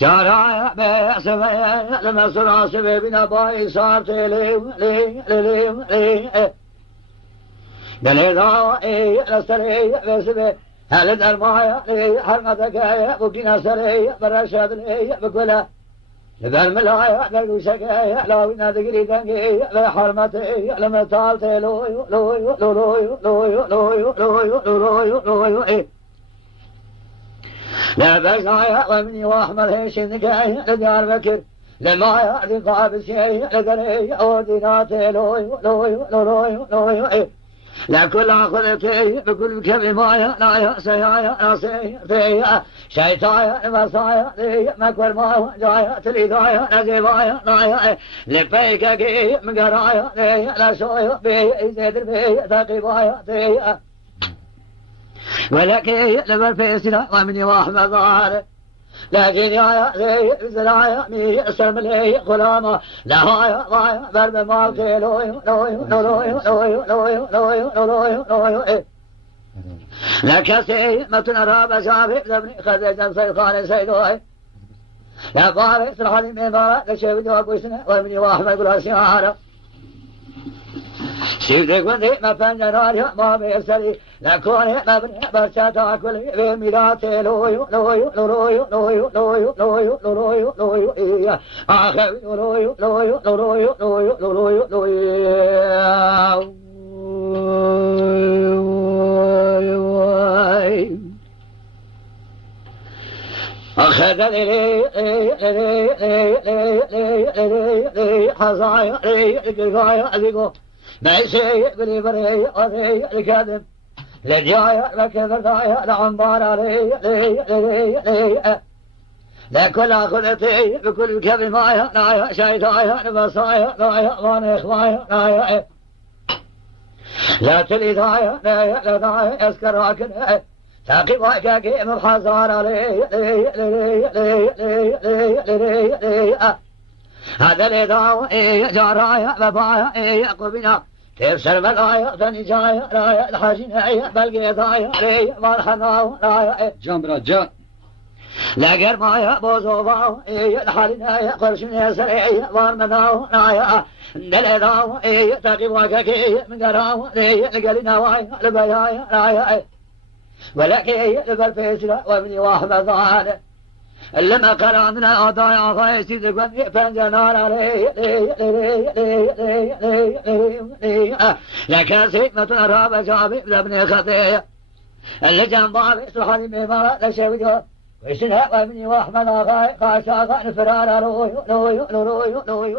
جارا بسبب لما صار سببنا باي صار تلي دليلا لسري بسبب هل درمايا حرمتك بكنا سري برشاد لي بكلا درملايا دروسك لا وين دغري دنگي حرمتي لما طالت لو لو لو لو لو لو لو لو لا بزايا ومني واحمل هيش نقاي لدار بكر لما يعدي قاب شيء لدري اوديناتي لوي لوي لوي لوي لا كل عقلتي بكل كبي مايا لا يا سيايا ناصي فيا شيطايا مسايا لي مكور ما جايا تليدايا نجيبايا نايا لبيك كي مقرايا لي لا شوي بي زيد بي تقيبايا تيا ولكن لما فيسنا ومني واحمد ظهر لكن يا زي زرايا مي اسم لي غلامه لا هايا هايا برب مالكي لوي لوي لوي لوي لوي لوي لوي لوي لك سي متنرى بشافي ذبني خدجا سيخان سيدوي لا قاري سرحاني من بارا لشيبي دوا بوسنا ومني واحمد قول شعارا سيدي كنتي ما فنجراري ما بيسري لكوني ما بني برشاتا كلي بميلاتي لوي لوي لوي لوي لوي لوي لوي لوي آخر لوي لوي لوي لوي لوي لوي أخذ لي حصايا لقايا لقو ما شيء بلي بري أري الكذب لديايا لكذبايا لعنبار لي لا كل أخذتي بكل كذبايا لا شيطايا نبصايا لا وانا إخوايا لا لا تليدايا لا دايا اسكراك تاقي كاكي مبحصار لي هذا الإداوة جارايا ببايا قبنا تفسر ملايا ثنجايا رايا الحاجنايا بلقيتايا ري والحناو رايا جامرا جان لا قرمايا بوزوباو الحالنايا قرشنيا سريا وارمناو رايا الإداوة تاقي واكاكي من قراو ري القلناوايا لبيايا رايا ولكن بالفيسرا ومني واحد ظاهر لما قال عندنا أضايا فايسي ذكواني فانجنار عليه لكن سيكمة أرابة شعبي لابن خطية اللي جنبابي سرحاني ميمارا لشيوجه ويسنها ومني واحمد أخاي خاشاقا نفرارا رويو